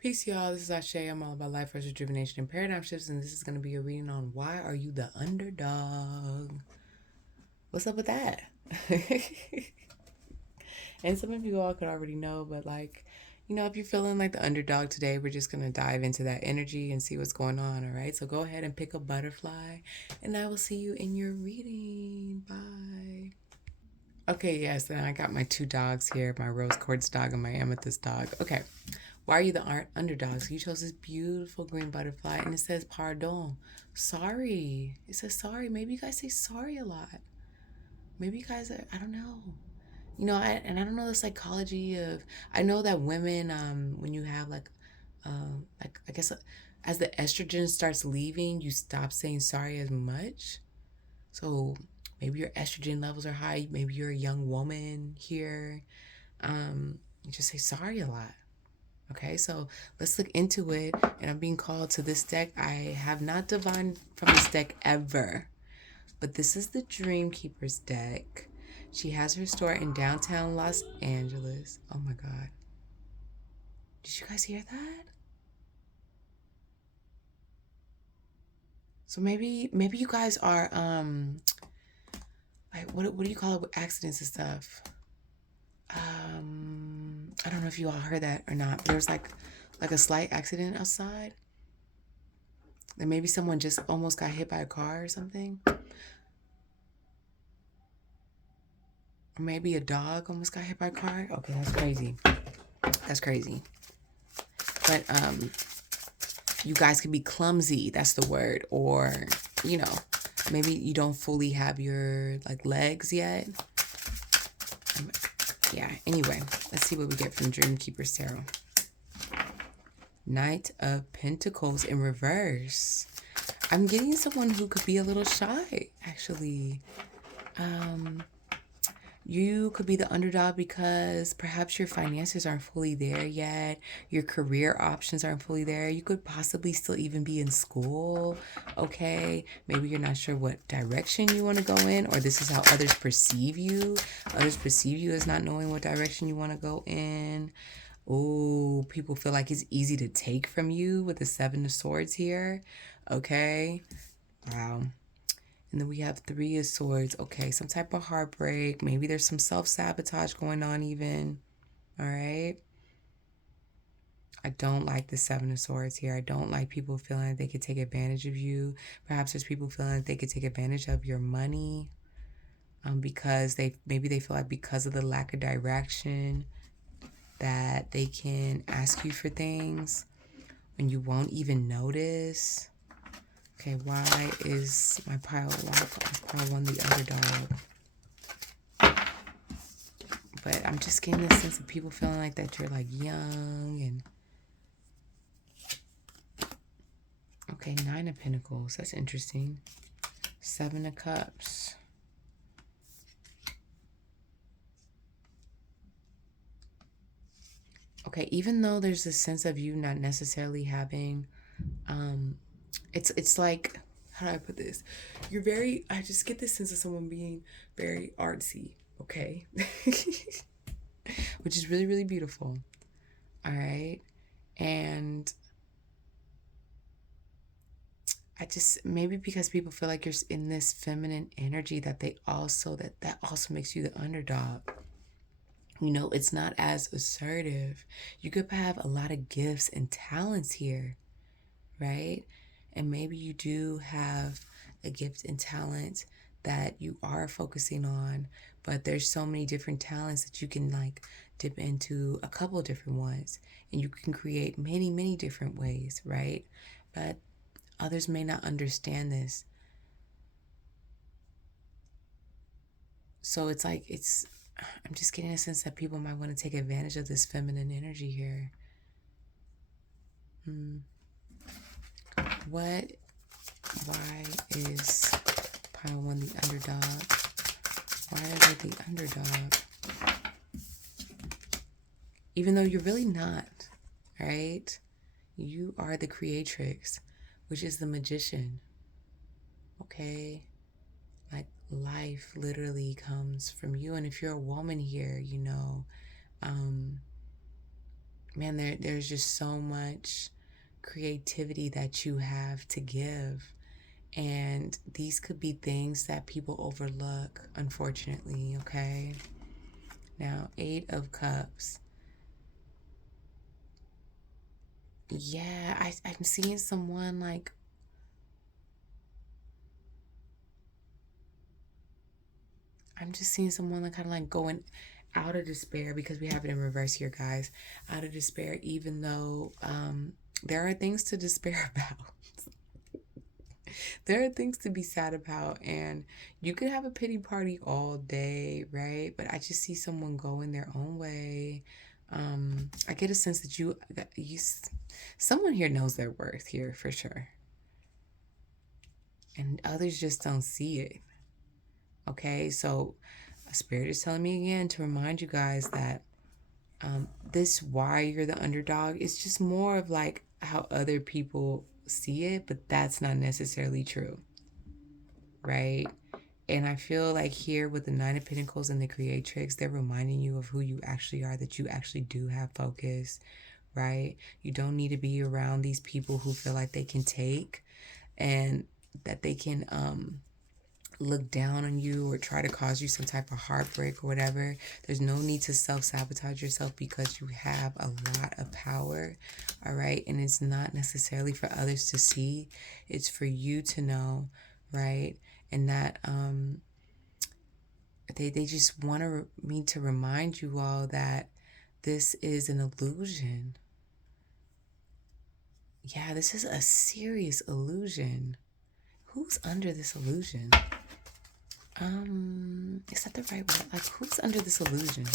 Peace, y'all. This is Ashay. I'm all about life, force, rejuvenation, and paradigm shifts, and this is going to be a reading on why are you the underdog? What's up with that? And some of you all could already know, but if you're feeling like the underdog today, we're just going to dive into that energy and see what's going on, all right? So go ahead and pick a butterfly, and I will see you in your reading. Bye. Okay, yes, and I got my two dogs here, my rose quartz dog and my amethyst dog. Okay. Why are you the underdog? So you chose this beautiful green butterfly and it says pardon. Sorry. It says sorry. Maybe you guys say sorry a lot. Maybe you guys are, I don't know. And I don't know the psychology of, I know that women, when you have I guess as the estrogen starts leaving, you stop saying sorry as much. So maybe your estrogen levels are high. Maybe you're a young woman here. You just say sorry a lot. Okay, so let's look into it. And I'm being called to this deck. I have not divined from this deck ever, but this is the Dream Keeper's deck. She has her store in downtown Los Angeles. Oh my God. Did you guys hear that? So maybe you guys are like what do you call it with accidents and stuff? I don't know if you all heard that or not. There was like a slight accident outside. And maybe someone just almost got hit by a car or something. Or maybe a dog almost got hit by a car. Okay, that's crazy. That's crazy. But you guys can be clumsy. That's the word. Or, maybe you don't fully have your legs yet. Yeah, anyway, let's see what we get from Dream Keeper's Tarot. Knight of Pentacles in reverse. I'm getting someone who could be a little shy, actually. You could be the underdog because perhaps your finances aren't fully there yet. Your career options aren't fully there. You could possibly still even be in school, okay? Maybe you're not sure what direction you want to go in, or this is how others perceive you. Others perceive you as not knowing what direction you want to go in. Oh, people feel like it's easy to take from you with the Seven of Swords here, okay? Wow. And then we have Three of Swords. Okay, some type of heartbreak. Maybe there's some self-sabotage going on even. All right. I don't like the Seven of Swords here. I don't like people feeling like they could take advantage of you. Perhaps there's people feeling like they could take advantage of your money because maybe they feel like because of the lack of direction that they can ask you for things and you won't even notice. Okay, why is my pile one the underdog? But I'm just getting this sense of people feeling like that you're young and okay, Nine of Pentacles. That's interesting. Seven of Cups. Okay, even though there's a sense of you not necessarily having it's like, how do I put this? I just get this sense of someone being very artsy, okay? Which is really, really beautiful. All right. And maybe because people feel like you're in this feminine energy that also makes you the underdog. It's not as assertive. You could have a lot of gifts and talents here, right? And maybe you do have a gift and talent that you are focusing on, but there's so many different talents that you can dip into a couple different ones and you can create many, many different ways, right? But others may not understand this. So I'm just getting a sense that people might want to take advantage of this feminine energy here. Why is pile one the underdog? Why are they the underdog? Even though you're really not, right? You are the creatrix, which is the magician, okay? Life literally comes from you. And if you're a woman here, man, there's just so much creativity that you have to give. And these could be things that people overlook, unfortunately, okay? Now, Eight of Cups. Yeah, I'm seeing someone like, I'm just seeing someone like kind of like going out of despair, because we have it in reverse here, guys. Out of despair, even though there are things to despair about. There are things to be sad about, and you could have a pity party all day, right? But I just see someone going their own way. I get a sense that someone here knows their worth here for sure, and others just don't see it. Okay, so Spirit is telling me again to remind you guys that this why you're the underdog is just more of like how other people see it, but that's not necessarily true, right? And I feel like here with the Nine of Pentacles and the Creatrix, they're reminding you of who you actually are, that you actually do have focus, right? You don't need to be around these people who feel like they can take, and that they can look down on you or try to cause you some type of heartbreak or whatever. There's no need to self-sabotage yourself, because you have a lot of power, all right? And it's not necessarily for others to see. It's for you to know, right? And that they just want me to remind you all that this is an illusion. Yeah, this is a serious illusion. Who's under this illusion? Is that the right word? Like, who's under this illusion?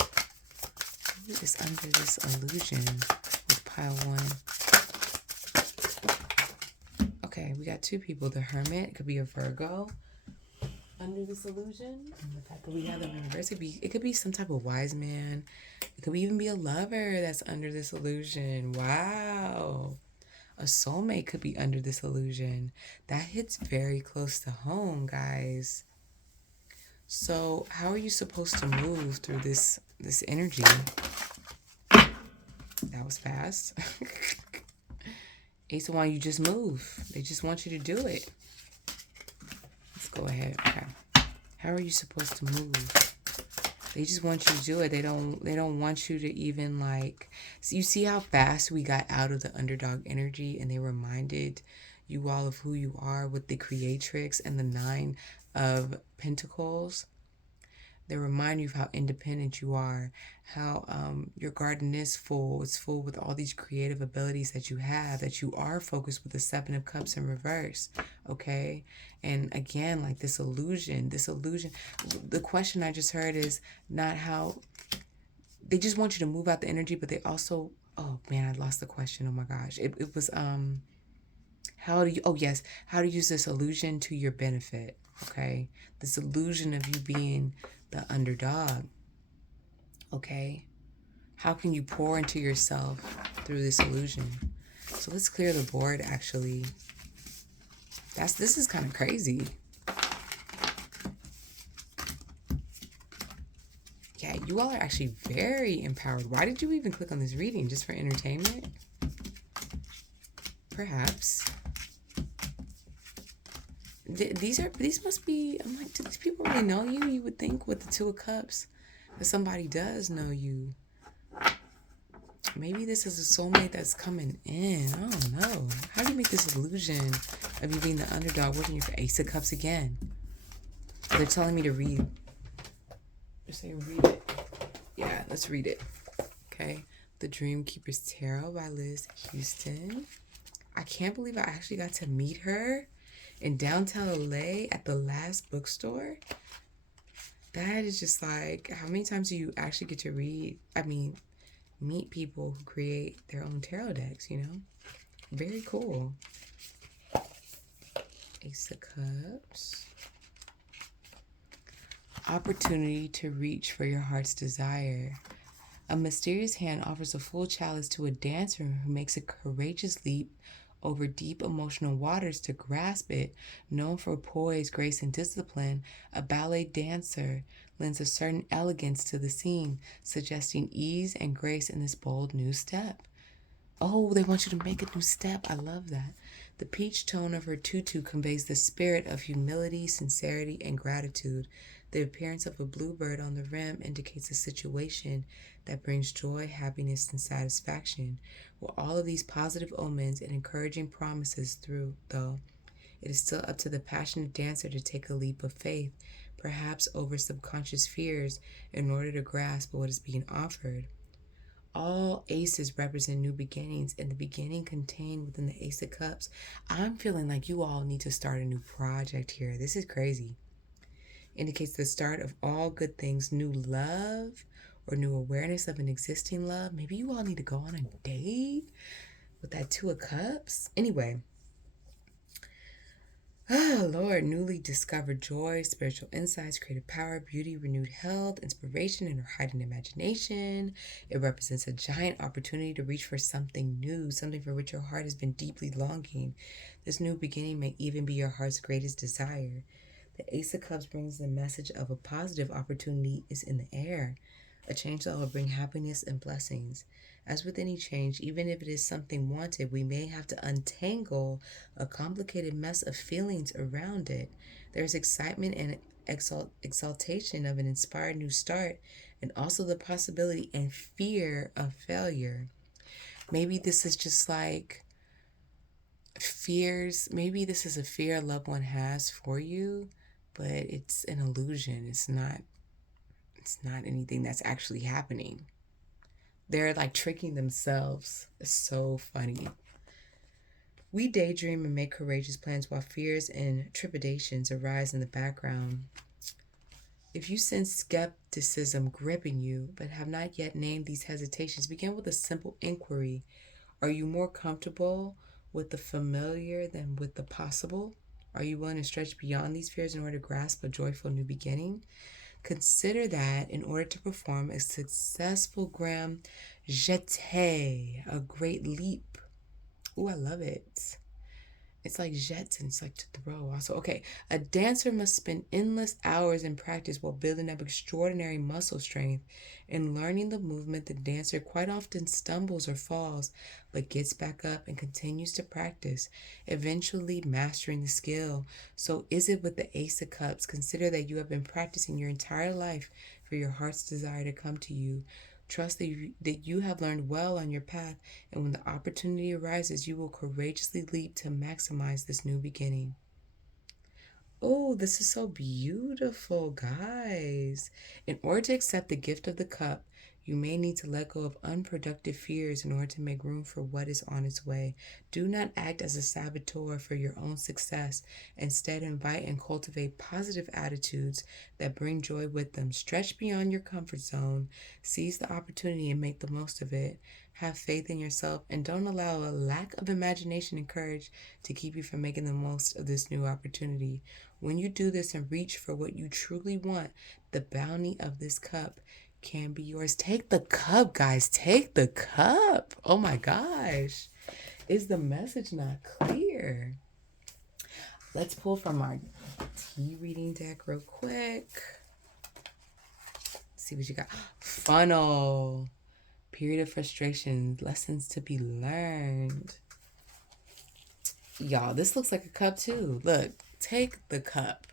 Who is under this illusion with pile one? Okay, we got two people. The Hermit, it could be a Virgo under this illusion. And the fact that we have them in reverse, it could be some type of wise man. It could even be a lover that's under this illusion. Wow. A soulmate could be under this illusion. That hits very close to home, guys. So how are you supposed to move through this energy? That was fast. Ace of Wands, you just move. They just want you to do it. Let's go ahead. Okay. How are you supposed to move? They just want you to do it. They don't want you to even like, so you see how fast we got out of the underdog energy, and they reminded you all of who you are with the Creatrix and the Nine of Pentacles. They remind you of how independent you are, how your garden is full. It's full with all these creative abilities that you have, that you are focused with the Seven of Cups in reverse, okay? And again, like this illusion, the question I just heard is not how, they just want you to move out the energy, but they also, oh man, I lost the question. Oh my gosh. It was, how to use this illusion to your benefit, okay? This illusion of you being the underdog, okay? How can you pour into yourself through this illusion? So let's clear the board, actually. This is kind of crazy. Yeah, you all are actually very empowered. Why did you even click on this reading? Just for entertainment? Perhaps. These must be, I'm like, do these people really know you? You would think with the Two of Cups that somebody does know you. Maybe this is a soulmate that's coming in. I don't know. How do you make this illusion of you being the underdog working for Ace of Cups again? They're telling me to read. They're saying read it. Yeah, let's read it. Okay. The Dream Keeper's Tarot by Liz Houston. I can't believe I actually got to meet her in downtown LA at the last bookstore. That is just like, how many times do you actually get to meet people who create their own tarot decks, you know? Very cool. Ace of Cups. Opportunity to reach for your heart's desire. A mysterious hand offers a full chalice to a dancer who makes a courageous leap over deep emotional waters to grasp it. Known for poise, grace, and discipline, a ballet dancer lends a certain elegance to the scene, suggesting ease and grace in this bold new step. Oh, they want you to make a new step. I love that. The peach tone of her tutu conveys the spirit of humility, sincerity, and gratitude. The appearance of a bluebird on the rim indicates a situation that brings joy, happiness, and satisfaction. With all of these positive omens and encouraging promises through, though, it is still up to the passionate dancer to take a leap of faith, perhaps over subconscious fears, in order to grasp what is being offered. All aces represent new beginnings, and the beginning contained within the Ace of Cups. I'm feeling like you all need to start a new project here. This is crazy. Indicates the start of all good things, new love or new awareness of an existing love. Maybe you all need to go on a date with that Two of Cups. Anyway, Lord, newly discovered joy, spiritual insights, creative power, beauty, renewed health, inspiration, and her heightened imagination. It represents a giant opportunity to reach for something new, something for which your heart has been deeply longing. This new beginning may even be your heart's greatest desire. The Ace of Cups brings the message of a positive opportunity is in the air, a change that will bring happiness and blessings. As with any change, even if it is something wanted, we may have to untangle a complicated mess of feelings around it. There's excitement and exaltation of an inspired new start, and also the possibility and fear of failure. Maybe this is just like fears. Maybe this is a fear a loved one has for you, but it's an illusion. It's not anything that's actually happening. They're like tricking themselves. It's so funny. We daydream and make courageous plans while fears and trepidations arise in the background. If you sense skepticism gripping you, but have not yet named these hesitations, begin with a simple inquiry. Are you more comfortable with the familiar than with the possible? Are you willing to stretch beyond these fears in order to grasp a joyful new beginning? Consider that in order to perform a successful grand jeté, a great leap. Ooh, I love it. It's like jets and it's like to throw also. Okay, a dancer must spend endless hours in practice while building up extraordinary muscle strength. In learning the movement, the dancer quite often stumbles or falls, but gets back up and continues to practice, eventually mastering the skill. So is it with the Ace of Cups. Consider that you have been practicing your entire life for your heart's desire to come to you. Trust that you have learned well on your path, and when the opportunity arises, you will courageously leap to maximize this new beginning. Oh, this is so beautiful, guys. In order to accept the gift of the cup, you may need to let go of unproductive fears in order to make room for what is on its way. Do not act as a saboteur for your own success. Instead, invite and cultivate positive attitudes that bring joy with them. Stretch beyond your comfort zone. Seize the opportunity and make the most of it. Have faith in yourself and don't allow a lack of imagination and courage to keep you from making the most of this new opportunity. When you do this and reach for what you truly want, the bounty of this cup can be yours. Take the cup, guys. Take the cup. Oh my gosh. Is the message not clear? Let's pull from our tea reading deck real quick. Let's see what you got. Funnel. Period of frustration. Lessons to be learned. Y'all, this looks like a cup too. Look, take the cup.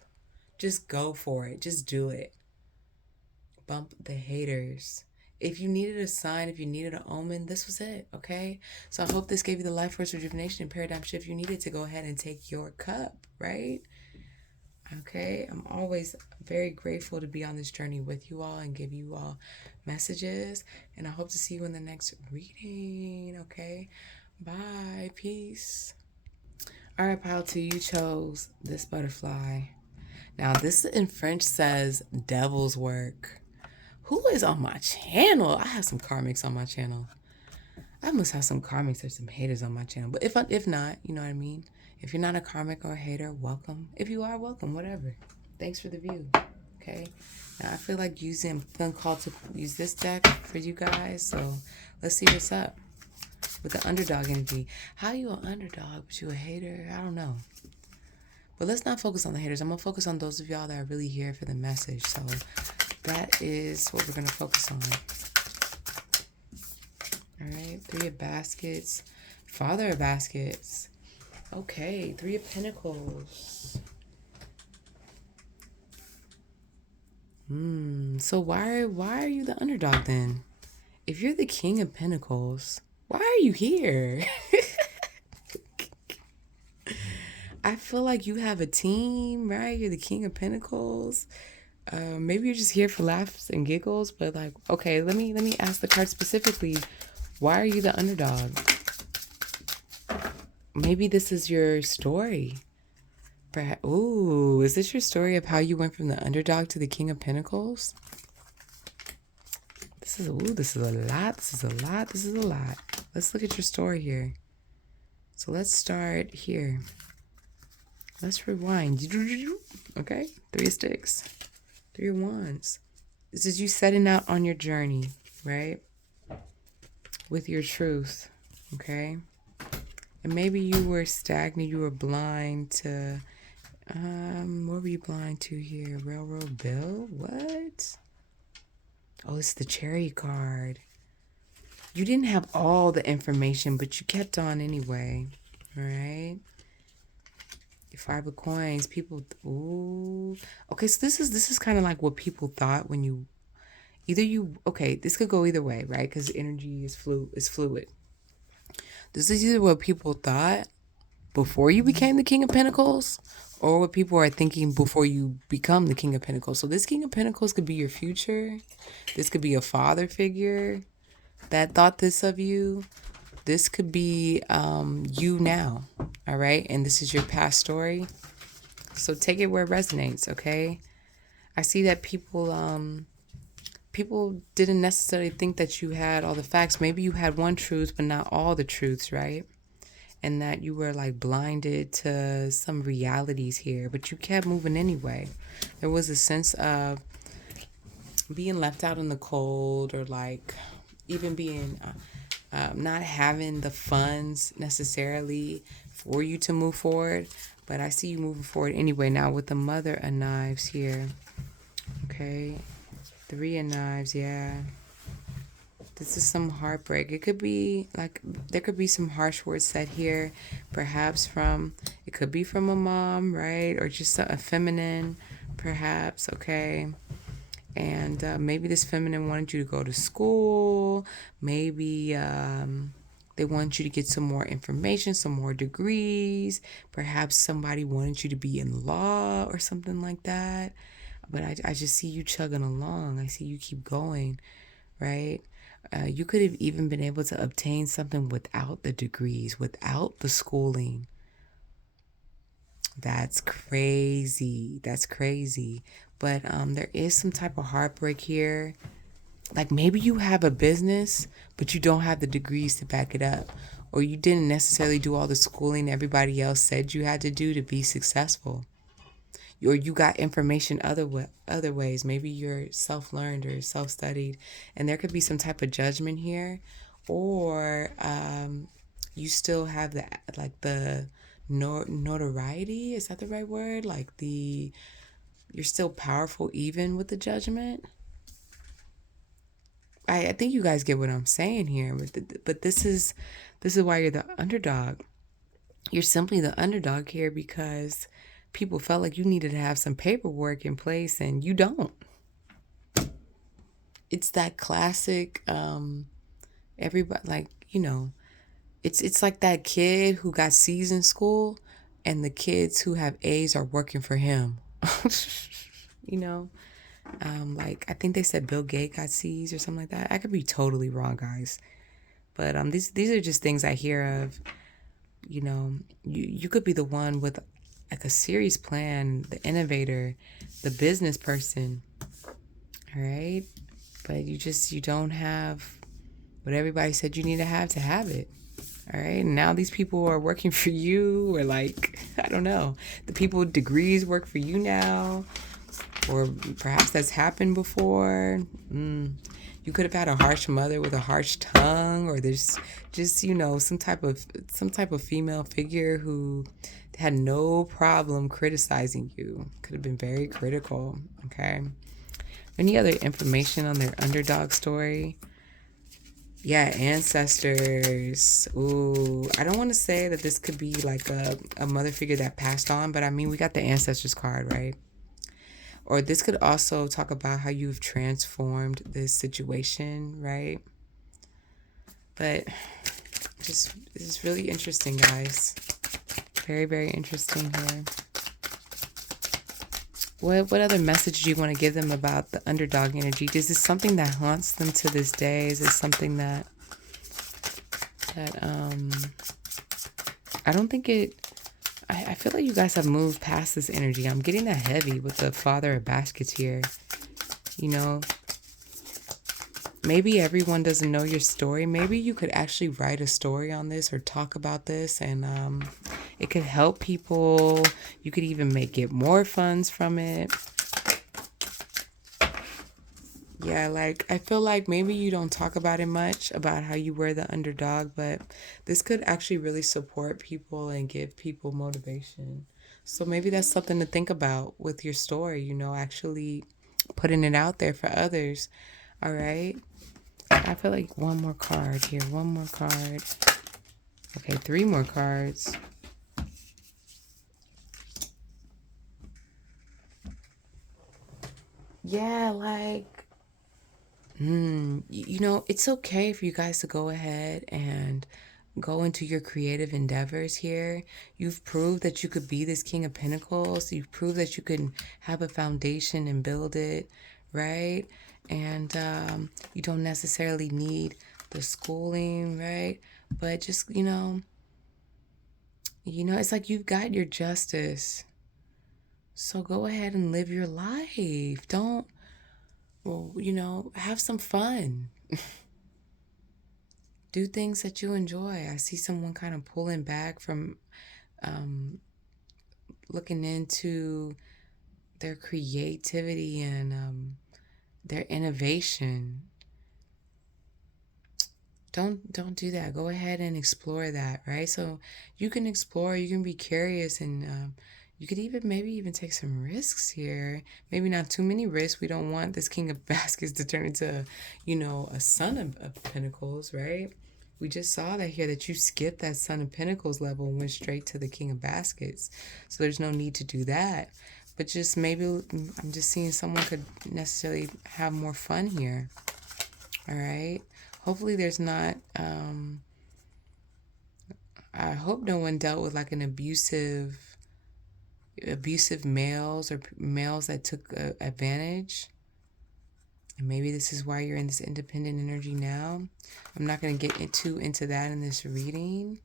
Just go for it. Just do it. Bump the haters. If you needed a sign, if you needed an omen, this was it, okay? So I hope this gave you the life force rejuvenation and paradigm shift you needed to go ahead and take your cup, right? Okay, I'm always very grateful to be on this journey with you all and give you all messages. And I hope to see you in the next reading, okay? Bye, peace. All right, pile 2, you chose this butterfly. Now, this in French says devil's work. Who is on my channel? I have some karmics on my channel. I must have some karmics or some haters on my channel. But if not, you know what I mean? If you're not a karmic or a hater, welcome. If you are, welcome, whatever. Thanks for the view, okay? Now, I feel like feeling called to use this deck for you guys. So let's see what's up with the underdog energy. How you an underdog, but you a hater? I don't know. But let's not focus on the haters. I'm going to focus on those of y'all that are really here for the message. So that is what we're going to focus on. All right, 3 of baskets, Father of baskets. Okay, 3 of pentacles. So why are you the underdog then? If you're the king of pentacles, why are you here? I feel like you have a team, right? You're the king of pentacles. Maybe you're just here for laughs and giggles, but like, okay, let me ask the card specifically. Why are you the underdog? Maybe this is your story. Perhaps, ooh, is this your story of how you went from the underdog to the king of pentacles? This is a lot. This is a lot. Let's look at your story here. So let's start here. Let's rewind. Okay, 3 of sticks, 3 of wands. This is you setting out on your journey, right? With your truth, okay? And maybe you were stagnant, you were blind to, what were you blind to here? Railroad bill? What? Oh, it's the Cherry card. You didn't have all the information, but you kept on anyway, all right? 5 of coins. People, ooh. Okay, so this is kind of like what people thought when you, okay, this could go either way, right? Because energy is fluid. This is either what people thought before you became the King of Pentacles, or what people are thinking before you become the King of Pentacles. So this King of Pentacles could be your future. This could be a father figure that thought this of you. This could be you now, all right? And this is your past story. So take it where it resonates, okay? I see that people didn't necessarily think that you had all the facts. Maybe you had one truth, but not all the truths, right? And that you were like blinded to some realities here, but you kept moving anyway. There was a sense of being left out in the cold, or like even being not having the funds necessarily for you to move forward. But I see you moving forward anyway now with the Mother of Knives here. Okay, 3 of Knives, yeah. This is some heartbreak. It could be like, there could be some harsh words said here, perhaps it could be from a mom, right? Or just a feminine, perhaps, okay? And maybe this feminine wanted you to go to school. Maybe they wanted you to get some more information, some more degrees. Perhaps somebody wanted you to be in law or something like that. But I just see you chugging along. I see you keep going, right? You could have even been able to obtain something without the degrees, without the schooling. That's crazy. That's crazy. But there is some type of heartbreak here. Like maybe you have a business, but you don't have the degrees to back it up. Or you didn't necessarily do all the schooling everybody else said you had to do to be successful. Or you got information other ways. Maybe you're self-learned or self-studied. And there could be some type of judgment here. Or you still have the notoriety. Is that the right word? Like you're still powerful even with the judgment. I think you guys get what I'm saying here. But this is why you're the underdog. You're simply the underdog here because people felt like you needed to have some paperwork in place and you don't. It's that classic, everybody, like, it's like that kid who got C's in school and the kids who have A's are working for him. Like I think they said Bill Gates got C's or something like that. I could be totally wrong, guys. But these are just things I hear of. You could be the one with like a serious plan, the innovator, the business person. All right? But you don't have what everybody said you need to have it. All right? And now these people are working for you, or like, I don't know. The people with degrees work for you now. Or perhaps that's happened before. You could have had a harsh mother with a harsh tongue, or there's just, some type of female figure who had no problem criticizing you. Could have been very critical, okay? Any other information on their underdog story? Yeah, ancestors. Ooh, I don't want to say that this could be like a mother figure that passed on, but I mean, we got the ancestors card, right? Or this could also talk about how you've transformed this situation, right? But just, this is really interesting, guys. Very, very interesting here. What other message do you want to give them about the underdog energy? Is this something that haunts them to this day? Is this something that I don't think it, I feel like you guys have moved past this energy. I'm getting that heavy with the Father of Baskets here. You know, maybe everyone doesn't know your story. Maybe you could actually write a story on this or talk about this, and it could help people. You could even get more funds from it. Yeah, like I feel like maybe you don't talk about it much about how you were the underdog, but this could actually really support people and give people motivation. So maybe that's something to think about with your story, you know, actually putting it out there for others. All right. I feel like one more card here, one more card. Okay, three more cards. Yeah, like you know, it's okay for you guys to go ahead and go into your creative endeavors here. You've proved that you could be this King of Pentacles. You've proved that you can have a foundation and build it, right? And you don't necessarily need the schooling, right? But just, it's like you've got your justice. So go ahead and live your life. Don't, well, have some fun. Do things that you enjoy. I see someone kind of pulling back from looking into their creativity and their innovation. Don't do that. Go ahead and explore that, right? So you can explore, you can be curious, and you could even maybe even take some risks here. Maybe not too many risks. We don't want this King of Baskets to turn into, a Son of Pentacles, right? We just saw that here, that you skipped that Son of Pentacles level and went straight to the King of Baskets. So there's no need to do that. But just maybe I'm just seeing someone could necessarily have more fun here. All right. Hopefully there's not, I hope no one dealt with like an abusive males or males that took advantage. And maybe this is why you're in this independent energy now. I'm not going to get too into that in this reading.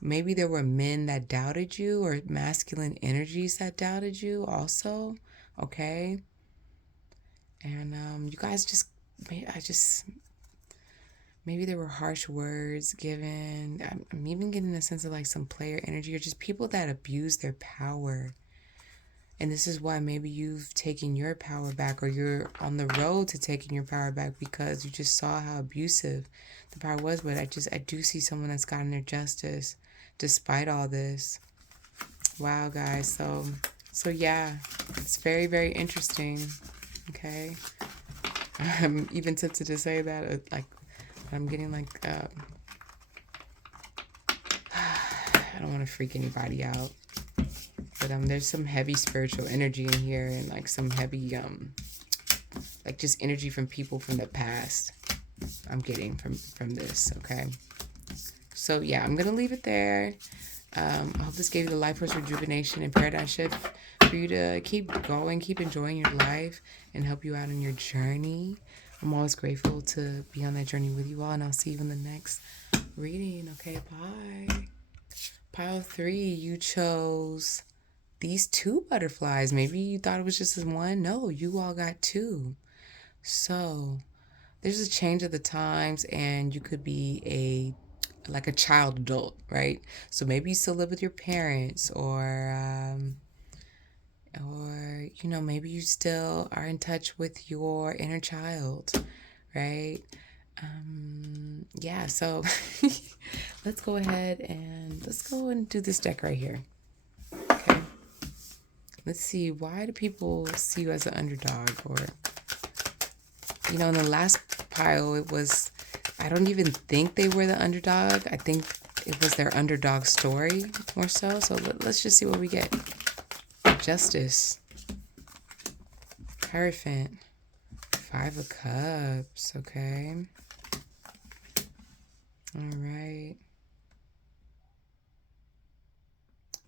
Maybe there were men that doubted you, or masculine energies that doubted you also. Okay. And you guys maybe there were harsh words given. I'm even getting a sense of like some player energy, or just people that abuse their power. And this is why maybe you've taken your power back, or you're on the road to taking your power back, because you just saw how abusive the power was. But I do see someone that's gotten their justice despite all this. Wow, guys. So yeah, it's very, very interesting. Okay. I'm even tempted to say that, like, I'm getting like, I don't want to freak anybody out, but there's some heavy spiritual energy in here, and like some heavy, like just energy from people from the past. I'm getting from this. Okay. So yeah, I'm gonna leave it there. I hope this gave you the life force rejuvenation and paradigm shift for you to keep going, keep enjoying your life, and help you out on your journey. I'm always grateful to be on that journey with you all, and I'll see you in the next reading. Okay, bye. Pile 3, you chose these 2 butterflies. Maybe you thought it was just one. No, you all got 2. So there's a change of the times, and you could be like a child adult, right? So maybe you still live with your parents, or maybe you still are in touch with your inner child, right? Yeah, so let's go ahead and do this deck right here. Okay. Let's see, why do people see you as an underdog? Or, in the last pile, it was I don't even think they were the underdog. I think it was their underdog story more so. So let's just see what we get. Justice. Hierophant. 5 of Cups. Okay. All right.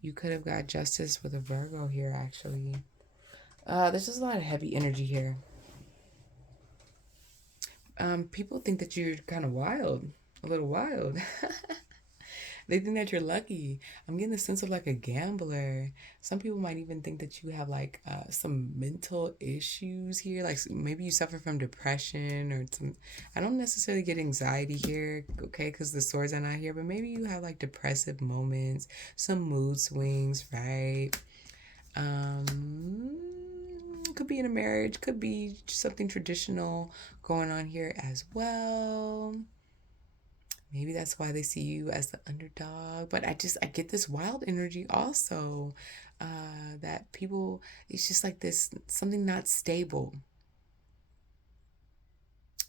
You could have got justice with a Virgo here, actually. There's just a lot of heavy energy here. People think that you're kind of wild, a little wild. They think that you're lucky. I'm getting a sense of like a gambler. Some people might even think that you have like some mental issues here. Like maybe you suffer from depression or some. I don't necessarily get anxiety here, okay, because the swords are not here. But maybe you have like depressive moments, some mood swings, right? Could be in a marriage, could be something traditional going on here as well. Maybe that's why they see you as the underdog. But I get this wild energy also. That people, it's just like this, something not stable.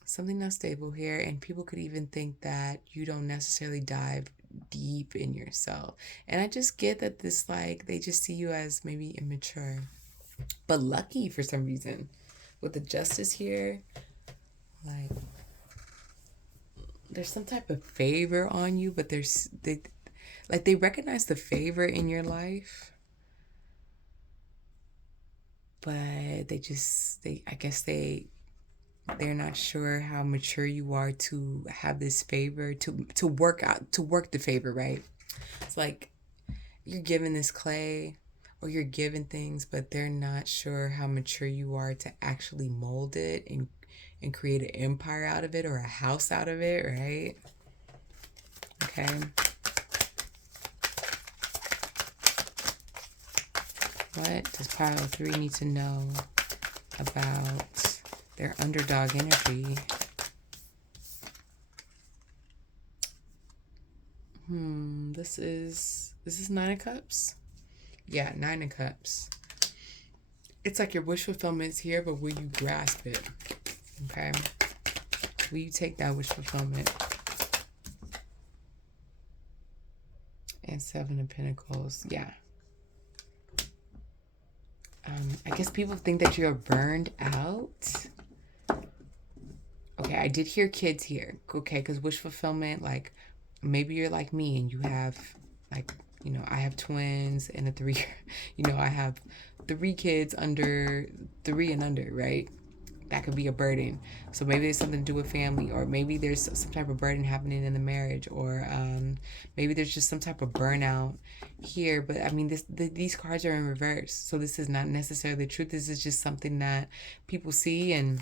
Something not stable here. And people could even think that you don't necessarily dive deep in yourself. And I just get that this, like, they just see you as maybe immature, but lucky for some reason. With the justice here, like, there's some type of favor on you, but they recognize the favor in your life, but I guess they're not sure how mature you are to have this favor to work the favor, right? It's like you're given this clay or you're given things, but they're not sure how mature you are to actually mold it and create an empire out of it or a house out of it, right? Okay. What does pile 3 need to know about their underdog energy? This is 9 of Cups. Yeah, 9 of Cups. It's like your wish fulfillment is here, but will you grasp it? Okay. Will you take that wish fulfillment? And 7 of Pentacles. Yeah. I guess people think that you're burned out. Okay, I did hear kids here. Okay, because wish fulfillment, like, maybe you're like me and you have, like, I have twins and a 3, I have 3 kids under 3 and under, right? That could be a burden. So maybe there's something to do with family, or maybe there's some type of burden happening in the marriage, or maybe there's just some type of burnout here. But I mean, these cards are in reverse. So this is not necessarily the truth. This is just something that people see, and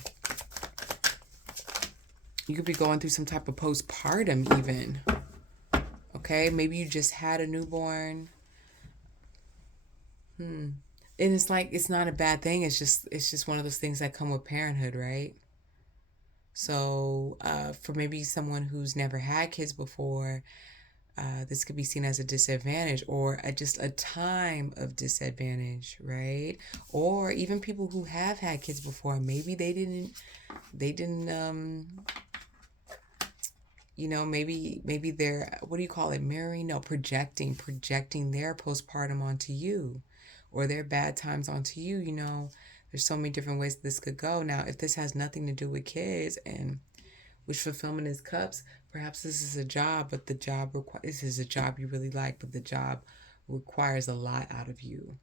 you could be going through some type of postpartum even. Okay, maybe you just had a newborn. And it's like, it's not a bad thing. It's just one of those things that come with parenthood, right? So for maybe someone who's never had kids before, this could be seen as a disadvantage, or just a time of disadvantage, right? Or even people who have had kids before, maybe they didn't maybe they're, what do you call it, mirroring? No, projecting their postpartum onto you, or their bad times onto you. There's so many different ways this could go. Now, if this has nothing to do with kids and wish fulfillment is cups, perhaps this is a job, but this is a job you really like, but the job requires a lot out of you.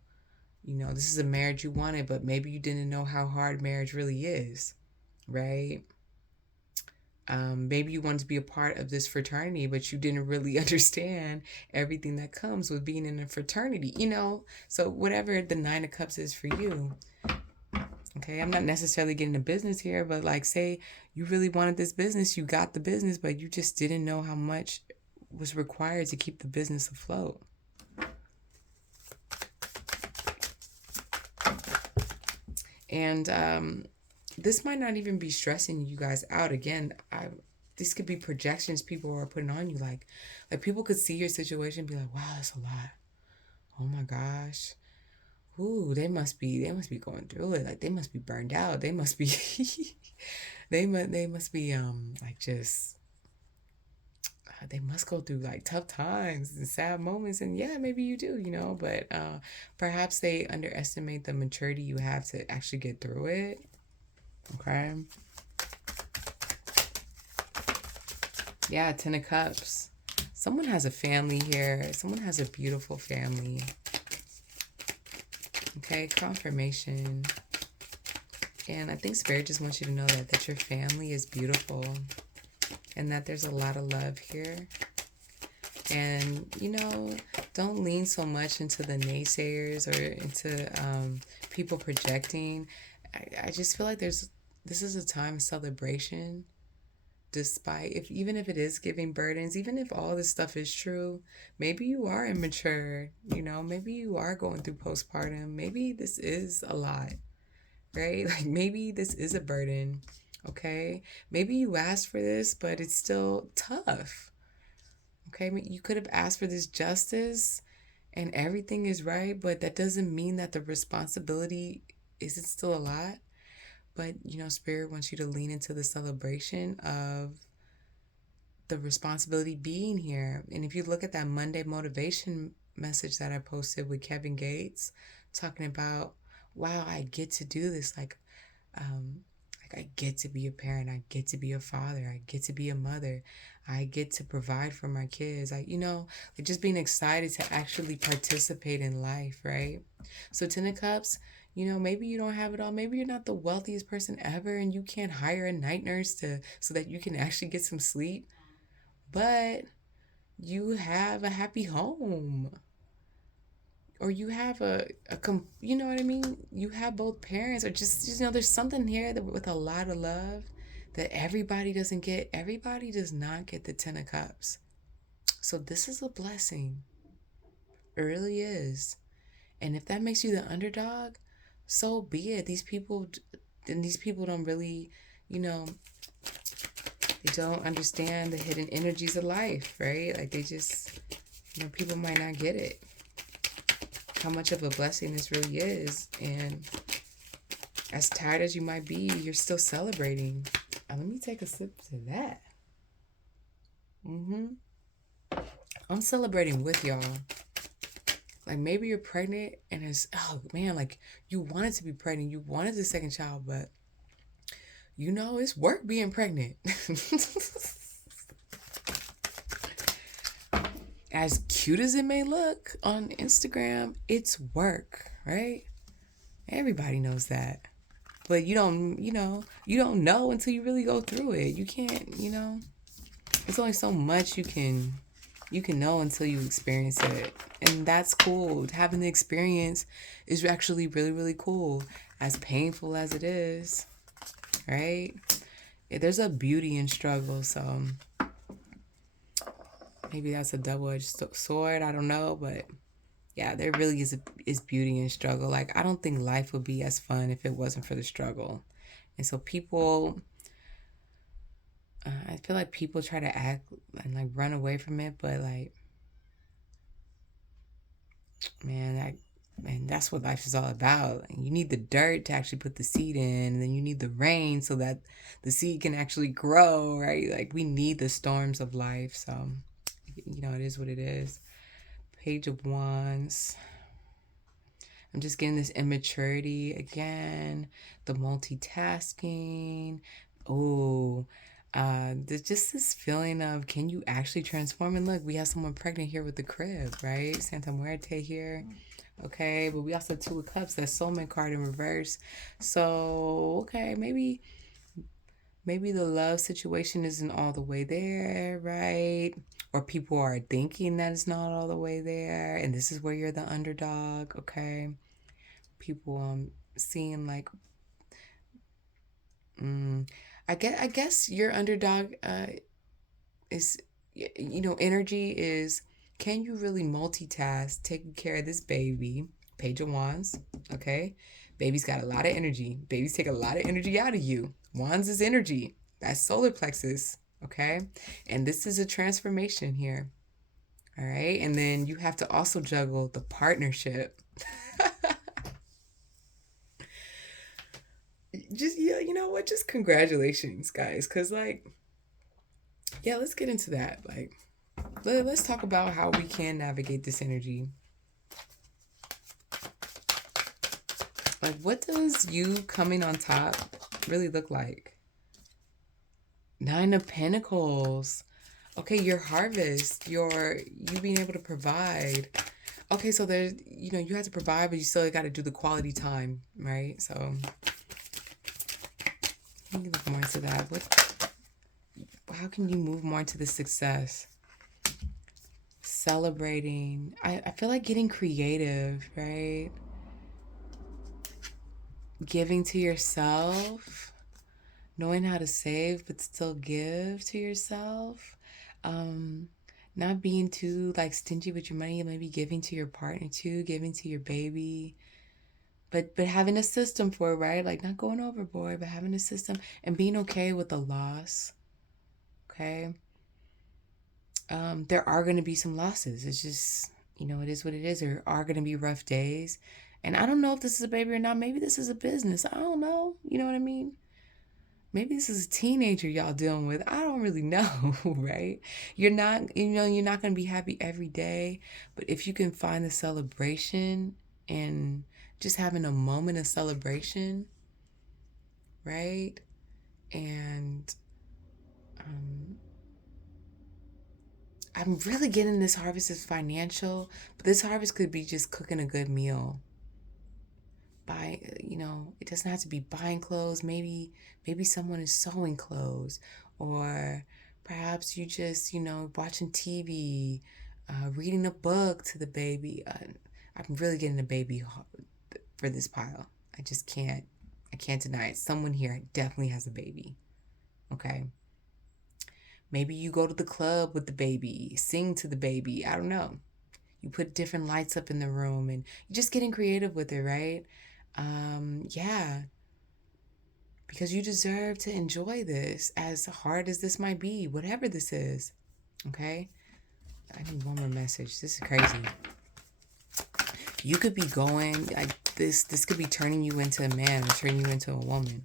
This is a marriage you wanted, but maybe you didn't know how hard marriage really is, right? Maybe you wanted to be a part of this fraternity, but you didn't really understand everything that comes with being in a fraternity, So whatever the 9 of Cups is for you. Okay, I'm not necessarily getting a business here, but like, say you really wanted this business, you got the business, but you just didn't know how much was required to keep the business afloat. And this might not even be stressing you guys out. Again, this could be projections people are putting on you. Like people could see your situation and be like, wow, that's a lot. Oh my gosh. Ooh, they must be going through it. Like, they must be burned out. They must be they must be like just they must go through like tough times and sad moments. And yeah, maybe you do, but perhaps they underestimate the maturity you have to actually get through it. Okay. Yeah, 10 of Cups. Someone has a family here. Someone has a beautiful family. Okay, confirmation. And I think Spirit just wants you to know that your family is beautiful and that there's a lot of love here. And, don't lean so much into the naysayers or into people projecting. I just feel like this is a time of celebration. Despite even if it is giving burdens, even if all this stuff is true, maybe you are immature, maybe you are going through postpartum, maybe this is a lot, right? Like maybe this is a burden, okay? Maybe you asked for this, but it's still tough, okay? You could have asked for this justice and everything is right, but that doesn't mean that the responsibility isn't still a lot. But, Spirit wants you to lean into the celebration of the responsibility being here. And if you look at that Monday motivation message that I posted with Kevin Gates, talking about, wow, I get to do this. Like I get to be a parent. I get to be a father. I get to be a mother. I get to provide for my kids. Just being excited to actually participate in life, right? So 10 of Cups, maybe you don't have it all. Maybe you're not the wealthiest person ever and you can't hire a night nurse so that you can actually get some sleep. But you have a happy home. Or you have you know what I mean? You have both parents, or just, there's something here that with a lot of love that everybody doesn't get. Everybody does not get the 10 of Cups. So this is a blessing. It really is. And if that makes you the underdog, so be it. These people don't really, they don't understand the hidden energies of life, right? Like they just, people might not get it. How much of a blessing this really is. And as tired as you might be, you're still celebrating. Let me take a sip to that. I'm celebrating with y'all. Like maybe you're pregnant and it's, oh man, like you wanted to be pregnant. You wanted the second child, but it's work being pregnant. As cute as it may look on Instagram, it's work, right? Everybody knows that. But you don't know until you really go through it. You can't, there's only so much you can know until you experience it. And that's cool. Having the experience is actually really, really cool. As painful as it is, right? There's a beauty in struggle, so maybe that's a double-edged sword. I don't know, but yeah, there really is beauty in struggle. Like, I don't think life would be as fun if it wasn't for the struggle. And so people, I feel like people try to act and like run away from it, but like, man, that's what life is all about. You need the dirt to actually put the seed in, and then you need the rain so that the seed can actually grow, right? Like we need the storms of life. So, it is what it is. Page of Wands. I'm just getting this immaturity again, the multitasking. There's just this feeling of, can you actually transform? And look, we have someone pregnant here with the crib, right? Santa Muerte here. Okay, but we also have 2 of Cups, that soulmate card in reverse. So, okay, maybe the love situation isn't all the way there, right? Or people are thinking that it's not all the way there, and this is where you're the underdog, okay? People seeing like, I guess your underdog is, energy is, can you really multitask taking care of this baby? Page of Wands, okay? Baby's got a lot of energy. Babies take a lot of energy out of you. Wands is energy. That's solar plexus, okay? And this is a transformation here, all right? And then you have to also juggle the partnership. Just, yeah, you know what? Just congratulations, guys. Because, like, yeah, let's get into that. Like, let's talk about how we can navigate this energy. Like, what does you coming on top really look like? Nine of Pentacles. Okay, your harvest, you being able to provide. Okay, so there's, you have to provide, but you still got to do the quality time, right? So, you can look more into that. How can you move more into the success? Celebrating. I feel like getting creative, right? Giving to yourself, knowing how to save but still give to yourself. Um, Not being too like stingy with your money, maybe giving to your partner too, giving to your baby. But having a system for it, right? Like not going overboard, but having a system and being okay with the loss. Okay. There are going to be some losses. It's just, it is what it is. There are going to be rough days. And I don't know if this is a baby or not. Maybe this is a business. I don't know. You know what I mean? Maybe this is a teenager y'all dealing with. I don't really know, right? You're not going to be happy every day. But if you can find the celebration and just having a moment of celebration, right? And I'm really getting this harvest is financial, but this harvest could be just cooking a good meal. It doesn't have to be buying clothes. Maybe someone is sewing clothes, or perhaps you just, watching TV, reading a book to the baby. I'm really getting a baby for this pile. I can't deny it. Someone here definitely has a baby. Okay. Maybe you go to the club with the baby, sing to the baby. I don't know. You put different lights up in the room and you're just getting creative with it, right? Yeah, because you deserve to enjoy this as hard as this might be, whatever this is. Okay? I need one more message. This is crazy. You could be going like this could be turning you into a man or turning you into a woman.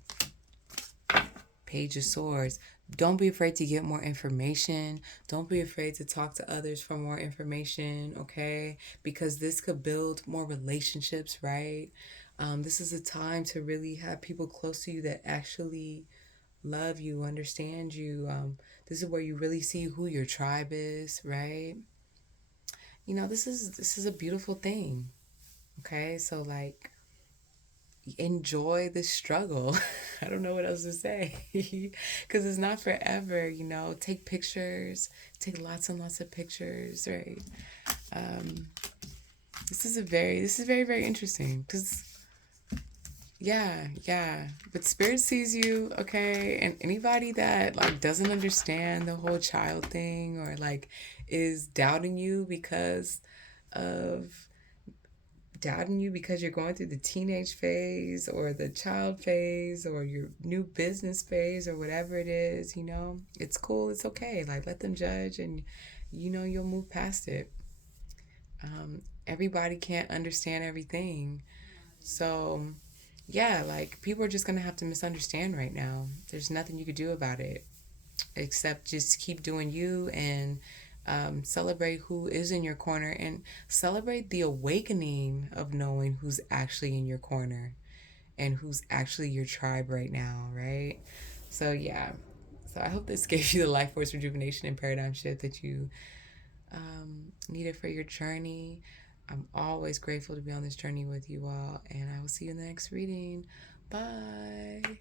Page of Swords. Don't be afraid to get more information. Don't be afraid to talk to others for more information, okay? Because this could build more relationships, right? This is a time to really have people close to you that actually love you, understand you. This is where you really see who your tribe is, right? This is a beautiful thing, okay? So like enjoy the struggle. I don't know what else to say because it's not forever, Take pictures, take lots and lots of pictures, right? Um, this is very, very interesting because, yeah. But Spirit sees you, okay? And anybody that like doesn't understand the whole child thing or like is doubting you of because you're going through the teenage phase or the child phase or your new business phase or whatever it is, it's cool. It's okay. Like, let them judge and, you'll move past it. Everybody can't understand everything. So, yeah, like, people are just going to have to misunderstand right now. There's nothing you could do about it except just keep doing you and celebrate who is in your corner and celebrate the awakening of knowing who's actually in your corner and who's actually your tribe right now, right? So, yeah. So, I hope this gave you the life force rejuvenation and paradigm shift that you needed for your journey. I'm always grateful to be on this journey with you all, and I will see you in the next reading. Bye.